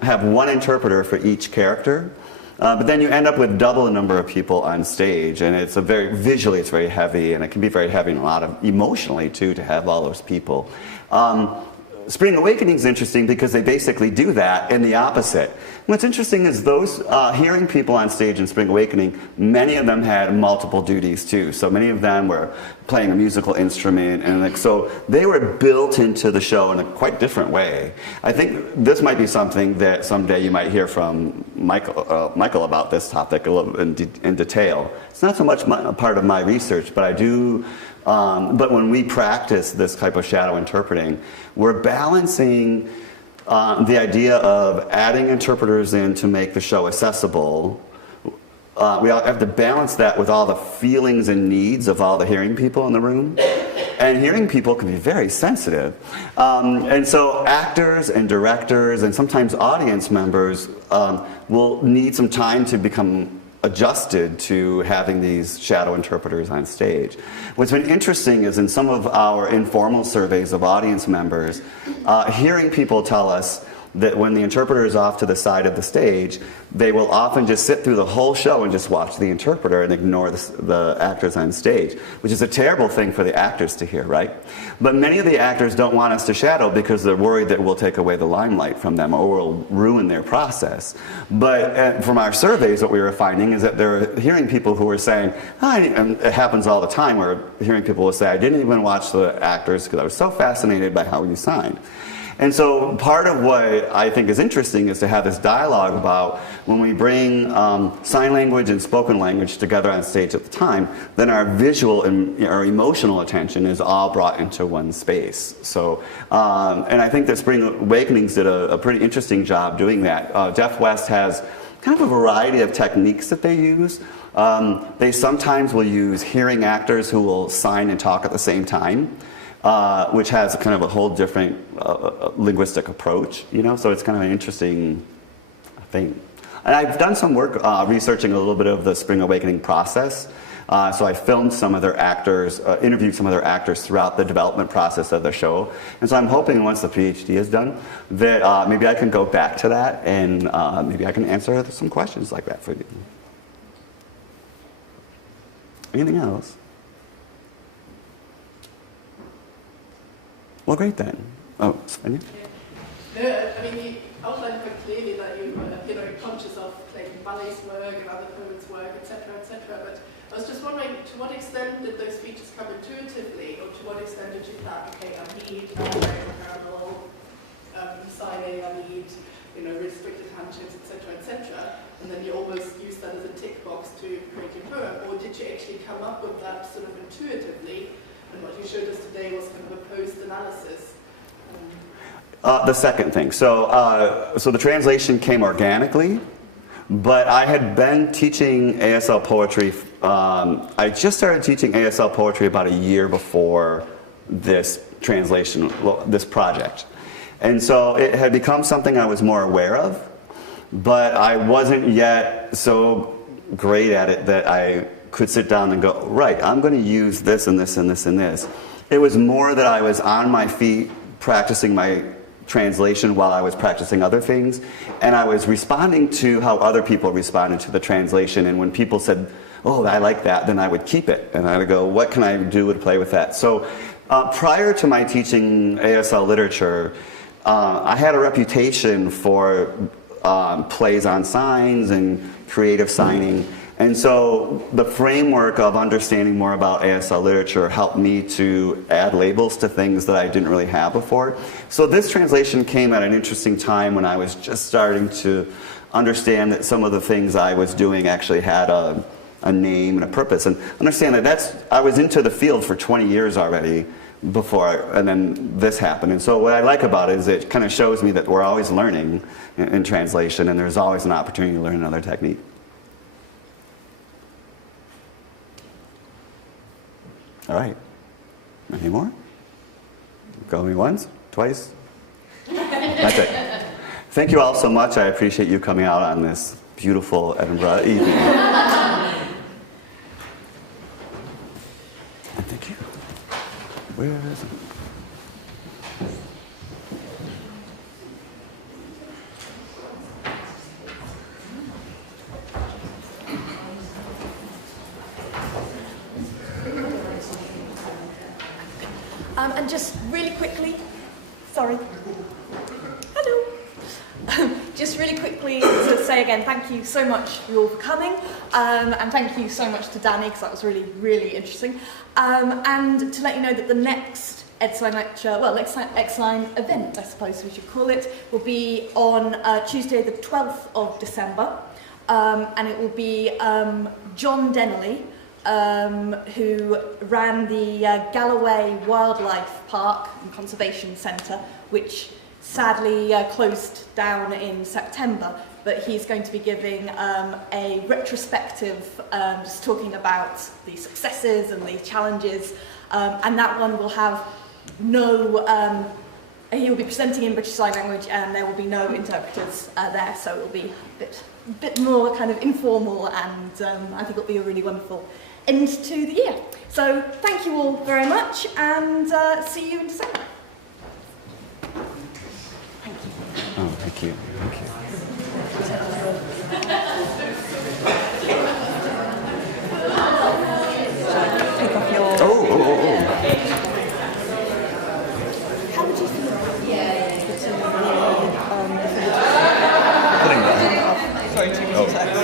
have 1 interpreter for each character. But then you end up with double the number of people on stage, and visually it's very heavy, and it can be very heavy and a lot of emotionally too to have all those people. Spring Awakening is interesting because they basically do that in the opposite. What's interesting is those hearing people on stage in Spring Awakening, many of them had multiple duties too. So many of them were playing a musical instrument, and so they were built into the show in a quite different way. I think this might be something that someday you might hear from Michael about this topic a little in detail. It's not so much a part of my research, but I do. But when we practice this type of shadow interpreting, we're balancing the idea of adding interpreters in to make the show accessible. We have to balance that with all the feelings and needs of all the hearing people in the room. And hearing people can be very sensitive. And so actors and directors and sometimes audience members will need some time to become adjusted to having these shadow interpreters on stage. What's been interesting is in some of our informal surveys of audience members, hearing people tell us that when the interpreter is off to the side of the stage, they will often just sit through the whole show and just watch the interpreter and ignore the actors on stage, which is a terrible thing for the actors to hear, right? But many of the actors don't want us to shadow because they're worried that we'll take away the limelight from them or we'll ruin their process. But from our surveys, what we were finding is that there are hearing people who are saying, and it happens all the time where hearing people will say, I didn't even watch the actors because I was so fascinated by how you signed. And so part of what I think is interesting is to have this dialogue about when we bring sign language and spoken language together on stage at the time, then our visual and our emotional attention is all brought into one space. So, and I think that Spring Awakenings did a pretty interesting job doing that. Deaf West has kind of a variety of techniques that they use. They sometimes will use hearing actors who will sign and talk at the same time. Which has a kind of a whole different linguistic approach, you know, so it's kind of an interesting thing. And I've done some work researching a little bit of the Spring Awakening process. So I filmed some of their actors, interviewed some of their actors throughout the development process of the show. And so I'm hoping once the PhD is done that maybe I can go back to that and maybe I can answer some questions like that for you. Anything else? Well, great then. Oh, Svenja? Yeah, I mean, you outlined quite clearly that you were conscious of Clayton Valli's work and other poets' work, etc., etc. But I was just wondering, to what extent did those features come intuitively, or to what extent did you think, okay, I need parallel signing, I need restricted handshakes, etc., etc. And then you almost use that as a tick box to create your poem, or did you actually come up with that sort of intuitively? And what you showed us today was kind of a post-analysis. The second thing. So the translation came organically, but I had been teaching ASL poetry. I just started teaching ASL poetry about a year before this translation, this project. And so it had become something I was more aware of, but I wasn't yet so great at it that I could sit down and go, right, I'm going to use this and this and this and this. It was more that I was on my feet practicing my translation while I was practicing other things, and I was responding to how other people responded to the translation, and when people said, oh, I like that, then I would keep it, and I would go, what can I do to play with that? So prior to my teaching ASL literature, I had a reputation for plays on signs and creative signing. And so the framework of understanding more about ASL literature helped me to add labels to things that I didn't really have before. So this translation came at an interesting time when I was just starting to understand that some of the things I was doing actually had a name and a purpose. And understand that I was into the field for 20 years already and then this happened. And so what I like about it is it kind of shows me that we're always learning in translation, and there's always an opportunity to learn another technique. All right. Any more? Going once, twice? That's it. Thank you all so much. I appreciate you coming out on this beautiful Edinburgh evening. And thank you. Where is it? And just really quickly, sorry. Hello. Just really quickly to say again, thank you so much you all for coming, and thank you so much to Danny, because that was really, really interesting. And to let you know that the next EDSIGN Lecture, well, EDSIGN event, I suppose we should call it, will be on Tuesday the 12th of December, and it will be John Dennerly, who ran the Galloway Wildlife Park and Conservation Centre, which sadly closed down in September, but he's going to be giving a retrospective, just talking about the successes and the challenges, and that one will have no, he will be presenting in British Sign Language and there will be no interpreters there, so it will be a bit more kind of informal, and I think it'll be a really wonderful end to the year. So thank you all very much, and see you in December. Thank you. Oh, thank you. Thank you. Take off your... Oh. How would you feel? Putting that. Sorry, 2 seconds.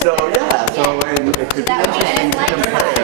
So yeah, so and it could be interesting to compare.